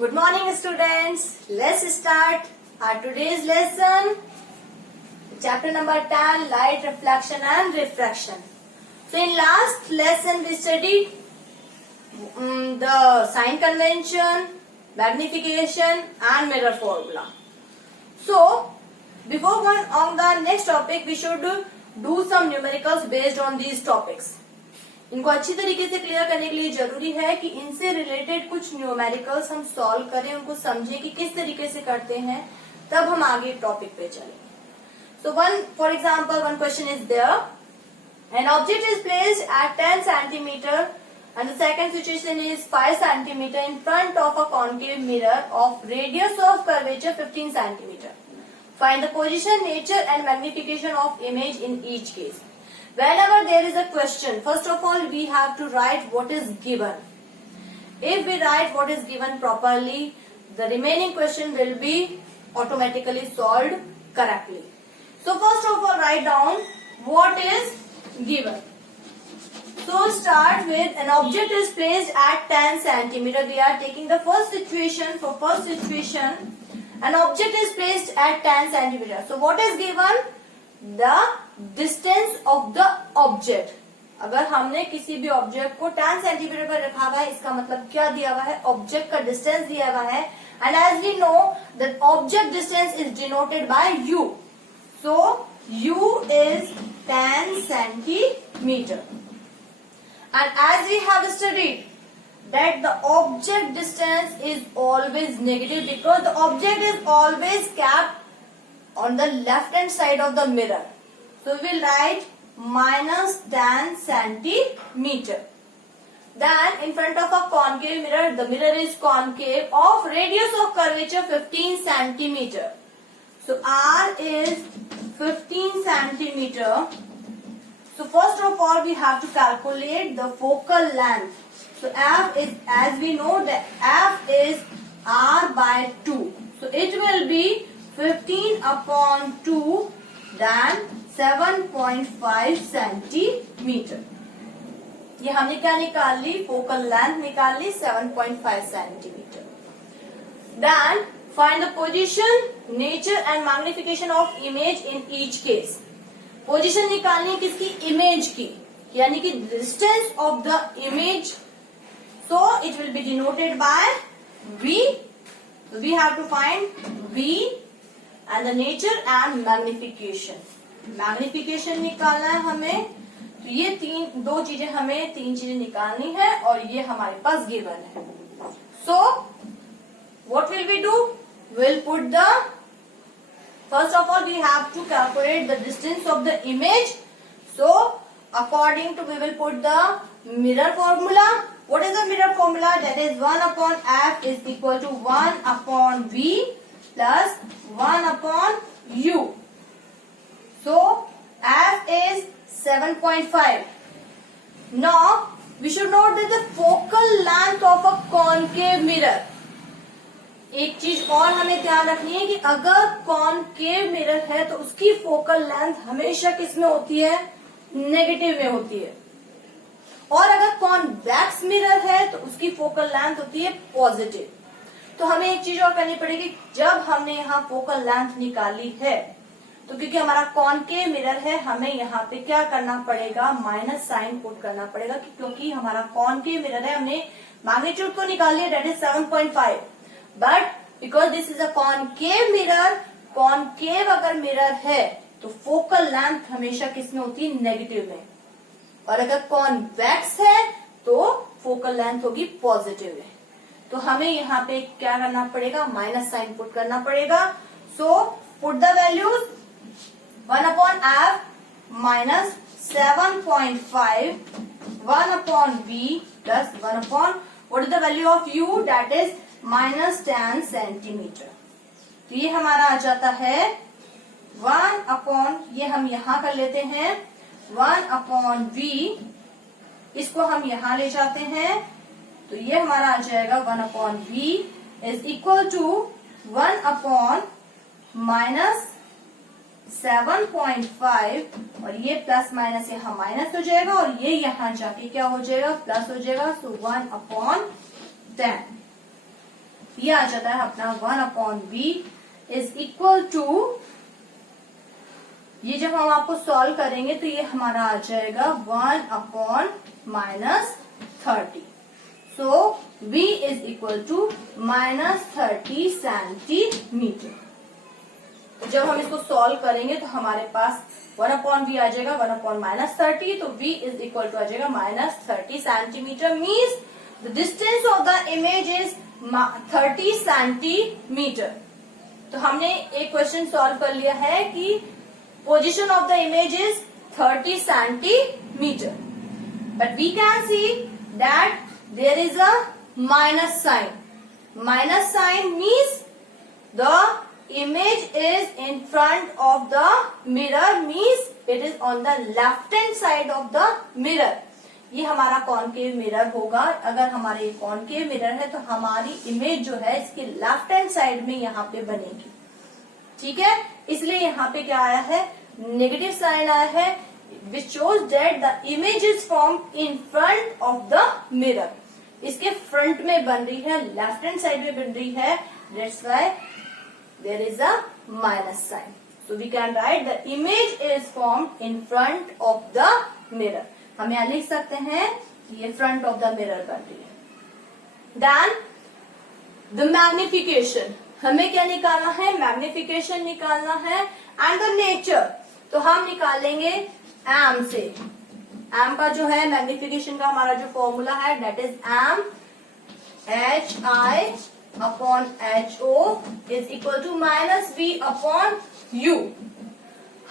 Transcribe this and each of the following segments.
Good morning, students. Let's start our today's lesson. Chapter number 10, Light Reflection and Refraction. So in last lesson we studied the sign convention, magnification and mirror formula. So before going on the next topic, we should do some numericals based on these topics. इनको अच्छी तरीके से clear करने के लिए जरूरी है कि इनसे रिलेटेड कुछ न्यूमेरिकल्स हम सॉल्व करें, उनको समझें कि किस तरीके से करते हैं, तब हम आगे टॉपिक पे चलेंगे. So for example one question is there, an object is placed at 10 centimetre and the second situation is 5 centimeter in front of a concave mirror of radius of curvature 15 centimeter. Find the position, nature and magnification of image in each case. Whenever there is a question, first of all we have to write what is given. If we write what is given properly, the remaining question will be automatically solved correctly. So first of all write down what is given. So start with an object is placed at 10 centimeter. We are taking the first situation. For first situation, an object is placed at 10 centimeter. So what is given? The distance of the object. अगर हमने किसी भी object को 10 centimetre पर रखा हुआ है, इसका मतलब क्या दिया हुआ है? ऑब्जेक्ट का डिस्टेंस दिया हुआ है. And as we know that object distance is denoted by u. So u is 10 centimeter. And as we have studied that the object distance is always negative because the object is always kept on the left hand side of the mirror. So we will write minus 10 centimeter. Then in front of a concave mirror, the mirror is concave of radius of curvature 15 centimeter. So R is 15 centimeter. So first of all we have to calculate the focal length. So F is, as we know that F is R by 2. So it will be 15 upon 2 then 7.5 centimeter. ये हमने क्या निकाल ली? Focal length निकाल ली 7.5 centimetre. Then find the position, nature and magnification of image in each case. Position निकालनी है किसकी? Image की, यानी कि distance of the image. So it will be denoted by v. We have to find v and the nature and magnification. Magnification निकालना है हमें, तो ये दो चीजें हमें तीन चीजें निकालनी है और ये हमारे पास गिवन है. So what will we do? Will put the first of all we have to calculate the distance of the image. So according to we will put the mirror formula. What is the mirror formula? That is 1 upon f is equal to 1 upon v plus 1 upon u. So f is 7.5. Now we should note that the focal length of a concave mirror. एक चीज और हमें ध्यान रखनी है कि अगर concave mirror है तो उसकी फोकल लेंथ हमेशा किस में होती है? नेगेटिव में होती है. और अगर कॉन्वेक्स मिरर है तो उसकी फोकल लेंथ होती है पॉजिटिव. तो हमें एक चीज और करनी पड़ेगी. जब हमने यहाँ फोकल लेंथ निकाली है तो क्योंकि हमारा कॉनकेव मिरर है, हमें यहाँ पे क्या करना पड़ेगा? माइनस साइन पुट करना पड़ेगा, क्योंकि हमारा कॉनकेव मिरर है. हमने मैग्नीट्यूड को निकाल लिया, date is 7.5. But because this is a concave mirror, concave अगर मिरर है तो फोकल लेंथ हमेशा किसमें होती है? नेगेटिव में. और अगर कॉन्वेक्स है तो फोकल लेंथ होगी पॉजिटिव में. तो हमें यहाँ पे क्या करना पड़ेगा? माइनस साइन पुट करना पड़ेगा. So put the values 1 upon f minus 7.5, 1 upon v plus 1 upon what is the value of u? That is minus 10 centimetre. तो ये हमारा आ जाता है 1 अपॉन, ये हम यहां कर लेते हैं 1 अपॉन v. इसको हम यहां ले जाते हैं तो ये हमारा आ जाएगा 1 upon v is equal to 1 upon minus 7.5 और ये प्लस माइनस यहाँ माइनस हो जाएगा और ये यहाँ जाके क्या हो जाएगा? प्लस हो जाएगा. सो 1 अपॉन 10. ये आ जाता है अपना 1/b इज इक्वल टू, ये जब हम आपको सॉल्व करेंगे तो ये हमारा आ जाएगा 1/-30. So b is equal to -30 centimetre. तो जब हम इसको सॉल्व करेंगे तो हमारे पास 1/v आ जाएगा 1/-30. तो v इज इक्वल टू आ जाएगा -30 centimetre. Means the distance of the image is 30 centimetre. तो हमने एक क्वेश्चन सॉल्व कर लिया है कि position of the image is 30 centimetre. But we can see that there is a minus sign. Minus sign means the image is in front of the mirror, means it is on the left hand side of the mirror. ये हमारा concave mirror होगा. अगर हमारे ये concave mirror है तो हमारी image जो है इसकी लेफ्ट हैंड साइड में यहाँ पे बनेगी. ठीक है, इसलिए यहाँ पे क्या आया है, नेगेटिव साइन आया है, which shows that the image is formed in front of the mirror. इसके फ्रंट में बन रही है, लेफ्ट हैंड साइड में बन रही है. That's why there is a minus sign. So we can write the image is formed in front of the mirror. हम यहाँ लिख सकते हैं कि ये front of the mirror बन रही है. Then the magnification. हमें क्या निकालना है, magnification निकालना है. And the nature. तो हम निकालेंगे m से. m का जो है magnification का हमारा जो फॉर्मूला है that is m hi/ho is equal to -v upon u.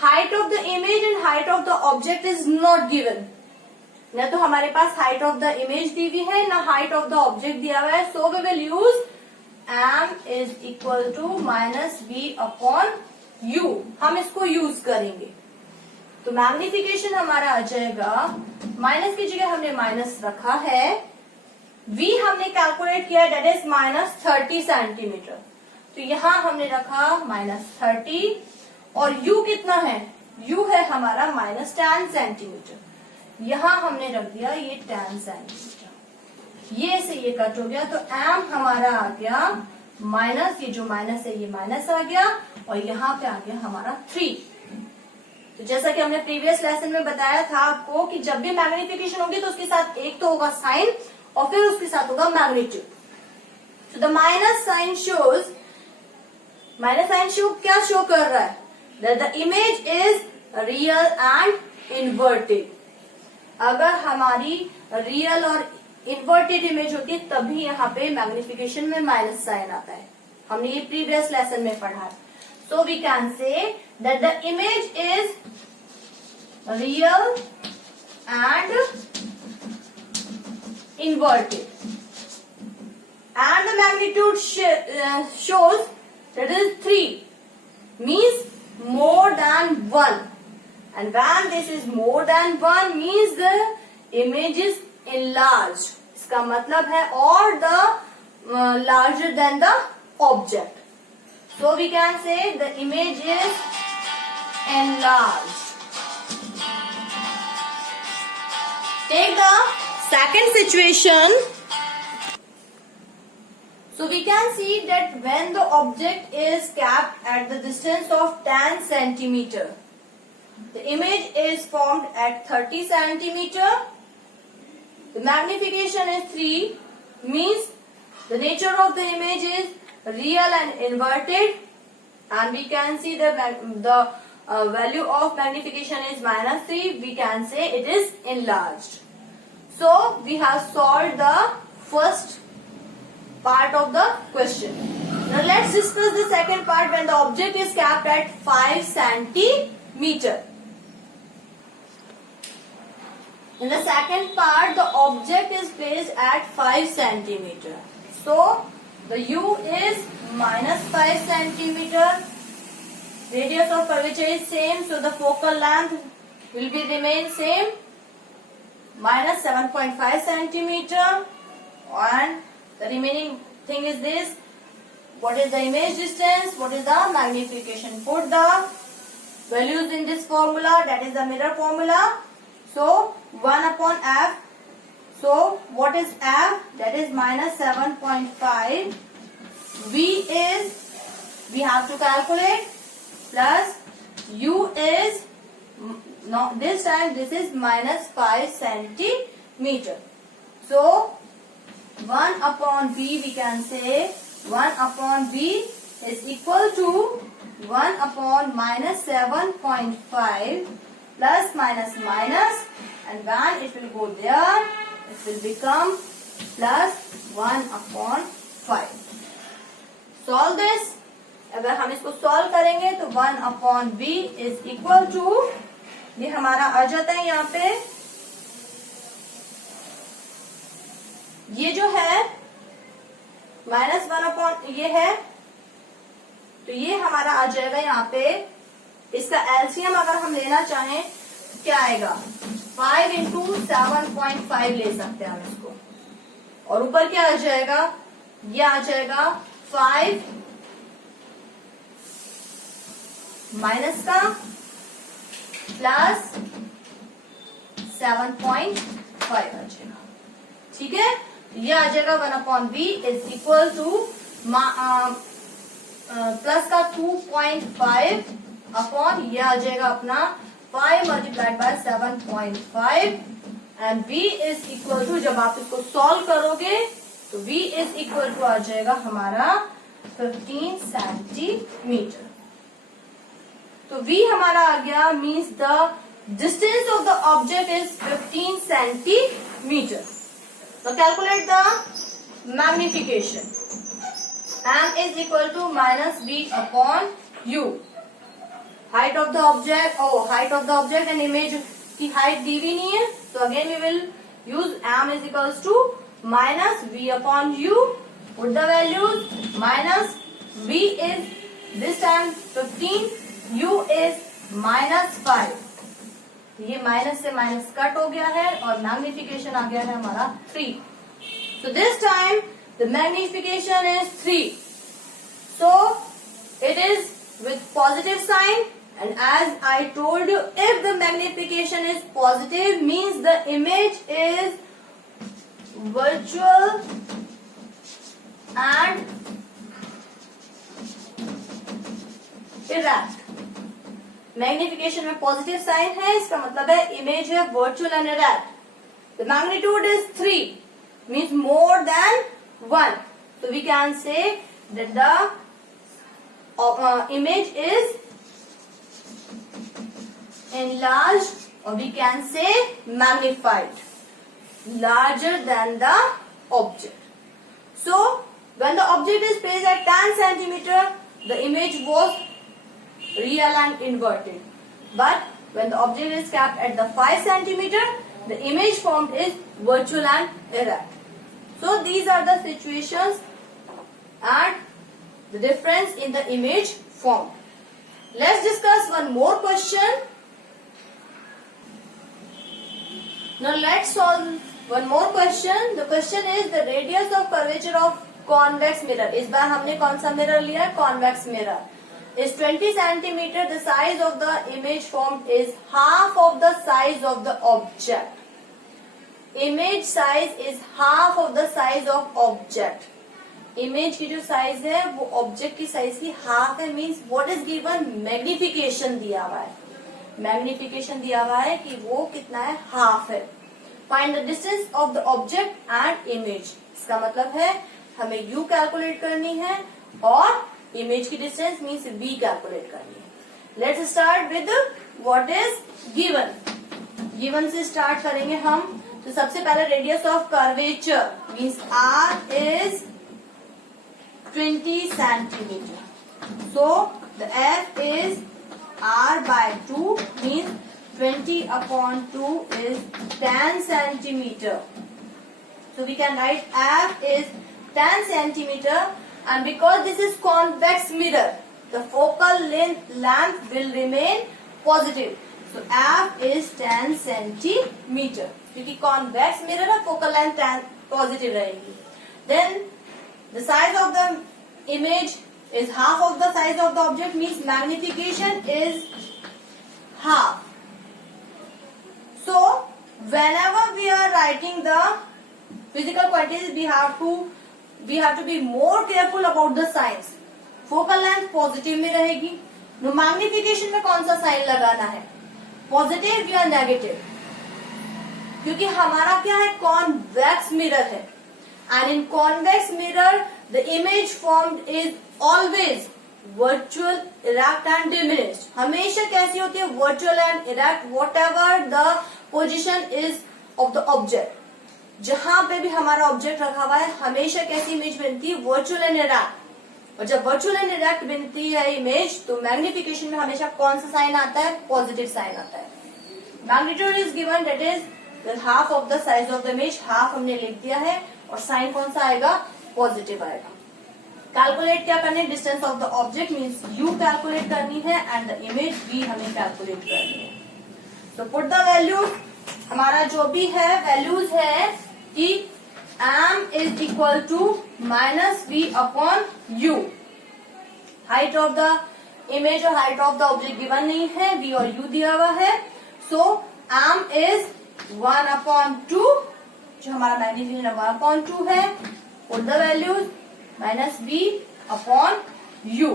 Height of the image and height of the object is not given. न तो हमारे पास height of the image दी हुई है, ना height of the object दिया हुआ है. So we will use m is equal to -v upon u. हम इसको यूज करेंगे. तो मैग्निफिकेशन हमारा आ जाएगा, माइनस की जगह हमने माइनस रखा है. v हमने कैलकुलेट किया डेट इज -30 सेंटीमीटर. तो यहाँ हमने रखा -30 और u कितना है, u है हमारा -10 सेंटीमीटर. यहाँ हमने रख दिया ये 10 सेंटीमीटर. ये से ये कट हो गया तो m हमारा आ गया माइनस, ये जो माइनस है ये माइनस आ गया और यहाँ पे आ गया हमारा 3. तो जैसा कि हमने प्रीवियस लेसन में बताया था आपको कि जब भी मैग्निफिकेशन होगी तो उसके साथ एक तो होगा साइन और फिर उसके साथ होगा मैग्नीट्यूड. तो the minus sign shows, minus sign show क्या शो कर रहा है, that the image is real and inverted. अगर हमारी रियल और इन्वर्टेड इमेज होती है तभी यहाँ पे मैग्निफिकेशन में माइनस साइन आता है. हमने ये प्रीवियस लेसन में पढ़ा है. So we can say that the image is real and inverted and the magnitude shows that is 3, means more than 1, and when this is more than 1 means the image is enlarged. इसका मतलब है or the larger than the object. So we can say the image is enlarged. Take the second situation. So we can see that when the object is kept at the distance of 10 centimeter, the image is formed at 30 centimeter. The magnification is 3, means the nature of the image is real and inverted, and we can see the value of magnification is -3. We can say it is enlarged. So we have solved the first part of the question. Now let's discuss the second part when the object is kept at 5 centimeter. In the second part, the object is placed at 5 centimeter. So the u is -5 centimeter. Radius of curvature is same, so the focal length will be remain same. -7.5 centimeter, and the remaining thing is this: what is the image distance, what is the magnification. Put the values in this formula, that is the mirror formula. So 1/f. So what is f? That is -7.5 V is, we have to calculate, plus U is, no, this time this is minus 5 centimeter. So 1 upon V, we can say 1 upon V is equal to 1 upon minus 7.5 plus minus minus, and when it will go there, it will become plus 1 upon 5. Solve this. अगर हम इसको solve करेंगे तो 1 upon v is equal to, ये हमारा आ जाता है यहाँ पे, ये जो है माइनस 1 अपॉन ये है, तो ये हमारा आ जाएगा यहाँ पे, इसका एलसीएम अगर हम लेना चाहें तो क्या आएगा, 5 इंटू 7.5 ले सकते हैं हम इसको, और ऊपर क्या आ जाएगा, ये आ जाएगा 5 माइनस का प्लस 7.5 आ जाएगा, ठीक है। ये आ जाएगा 1 upon b is equal to plus का 2.5 अपॉन, ये आ जाएगा अपना 5 multiplied by 7.5, and v is equal to, जब आप इसको सॉल्व करोगे तो v इज इक्वल टू आ जाएगा हमारा 15 सेंटीमीटर। तो v हमारा आ गया, means the distance of the object is 15 centimetre. So calculate the magnification. M is equal to minus v upon u. Height of the object, height of the object and image की height दी भी नहीं है, so again we will use m is equals to minus v upon u. Put the values, minus v is this time 15, u is minus 5. ये minus से minus cut हो गया है और मैग्निफिकेशन आ गया है हमारा 3. So this time the magnification is 3. So it is with positive sign, and as I told you, if the magnification is positive means the image is virtual and erect. Magnification में positive sign है, इसका मतलब है image है virtual and erect. The magnitude is 3 means more than 1, so we can say that the image is enlarged, or we can say magnified, larger than the object. So when the object is placed at 10 centimeter, the image was real and inverted, but when the object is kept at the 5 centimeter, the image formed is virtual and erect. So these are the situations and the difference in the image form. Let's discuss one more question. Now let's solve one more question. The question is the radius of curvature of convex mirror. इस बार हमने कौन सा mirror लिया है, convex mirror. Is 20 centimeter. The size of the image formed is half of the size of the object. Image size is half of the size of object. Image की जो size है वो object की size की half है, means what is given, magnification दिया हुआ है, magnification दिया हुआ है कि वो कितना है, half है. Find the distance of the object and image. इसका मतलब है हमें u कैलकुलेट करनी है और इमेज की डिस्टेंस मीन्स v कैलकुलेट करनी है. Let's start with what is given. Given से स्टार्ट करेंगे हम. तो सबसे पहले radius of curvature means r is 20 centimetre. So the f is r by 2 means 20 upon 2 is 10 centimeter. So we can write f is 10 centimeter. And because this is convex mirror, the focal length will remain positive. So f is 10 centimeter. क्योंकि convex mirror है, focal length positive रहेगी. Then the size of the image is half of the size of the object, means magnification is half. So whenever we are writing the physical quantities, we have to we have to be more careful about the signs. Focal length positive में रहेगी. Magnification में कौन सा sign लगाना है, positive या negative, क्योंकि हमारा क्या है, कॉन्वेक्स मिरर है. And in convex mirror the image formed is always virtual, erect and diminished. हमेशा कैसी होती है, virtual and erect, what ever the position is of the object. जहां पे भी हमारा ऑब्जेक्ट रखा हुआ है हमेशा कैसी इमेज बनती है, वर्चुअल एंड इरेक्ट. और जब वर्चुअल एंड इरेक्ट बनती है इमेज, तो मैग्निफिकेशन में हमेशा कौन सा साइन आता है, पॉजिटिव साइन आता है. Magnitude is given, that is half of the size of the image. Half हमने लिख दिया है और साइन कौन सा आएगा, पॉजिटिव आएगा. कैलकुलेट क्या करने, distance of the object means you calculate करनी है एंड द इमेज भी हमें कैलकुलेट करनी है. तो पुट द वैल्यू, हमारा जो भी है वैल्यूज है कि m is equal to minus v upon u. Height of the image और height of the object given नहीं है, v और u दिया हुआ है. सो m is 1 upon 2, जो हमारा मैग्नीफिकेशन 1 upon 2 है. Put the values minus v upon u.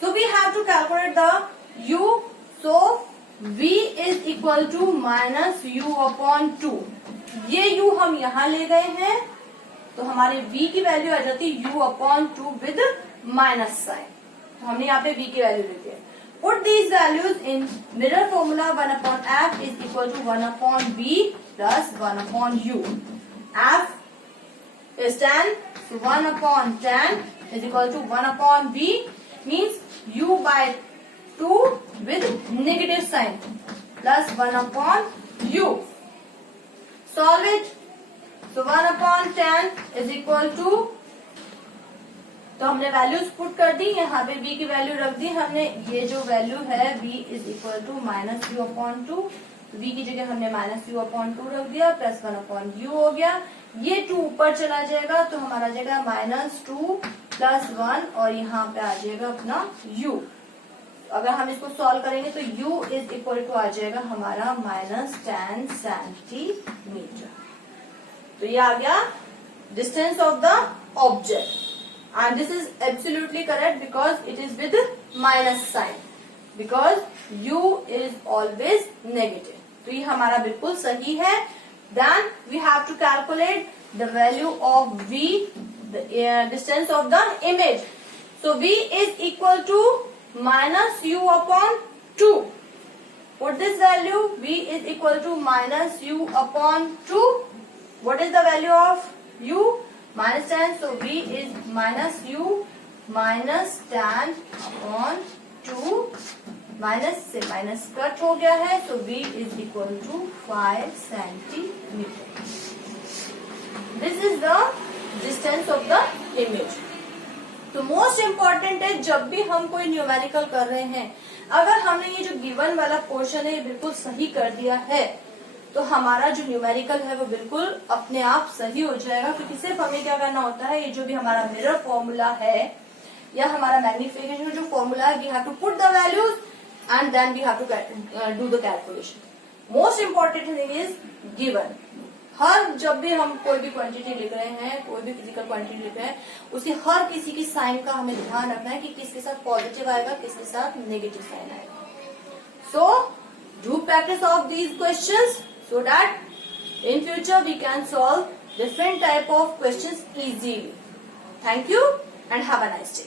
So we have to calculate the u. So v is equal to minus u upon 2. ये u हम यहां ले गए हैं तो हमारे v की वैल्यू आ जाती है u upon 2 with minus sign. तो हमने यहाँ पे v की वैल्यू ली है. Put these values in mirror formula. 1 upon f is equal to 1 upon v plus 1 upon u. f is 10, so 1 upon 10 is equal to 1 upon v, means u by 2 with negative sign plus 1 upon u. Solve it. So 1 upon 10 is equal to, तो हमने values put कर दी, यहाँ पे v की value रख दी हमने. ये जो वैल्यू है v is equal to minus u upon 2. v की जगह हमने माइनस यू अपॉन 2 रख दिया, प्लस 1 अपॉन u हो गया. ये 2 ऊपर चला जाएगा तो हमारा जाएगा माइनस 2 प्लस 1 और यहाँ पे आ जाएगा अपना u. अगर हम इसको सॉल्व करेंगे तो u इज इक्वल टू आ जाएगा हमारा माइनस 10 सेंटीमीटर. तो ये आ गया distance of the object and this is absolutely correct because it is with minus sign, because u is always negative. तो ये हमारा बिल्कुल सही है. Then we have to calculate the value of v, the distance of the image. So v is equal to minus u upon 2. Put this value, v is equal to minus u upon 2. What is the value of u? Minus 10. So v is minus u minus 10 upon 2. Minus से minus cut हो गया है, so v is equal to 5 centimeter. This is the distance of the image. तो most important है, जब भी हम कोई न्यूमेरिकल कर रहे हैं, अगर हमने ये जो गिवन वाला पोर्शन है ये बिल्कुल सही कर दिया है तो हमारा जो न्यूमेरिकल है वो बिल्कुल अपने आप सही हो जाएगा. क्योंकि सिर्फ हमें क्या करना होता है, ये जो भी हमारा मिरर फॉर्मूला है या हमारा मैग्निफिकेशन जो फॉर्मूला है, we have to put the values and then we have to do the calculation. Most important thing is given. हर जब भी हम कोई भी क्वांटिटी लिख रहे हैं, कोई भी फिजिकल क्वांटिटी लिख रहे हैं, उसी हर किसी की साइन का हमें ध्यान रखना है कि किसके साथ पॉजिटिव आएगा, किसके साथ नेगेटिव साइन आएगा. So do practice of these questions so that in future we can solve different type of questions easily. Thank you and have a nice day.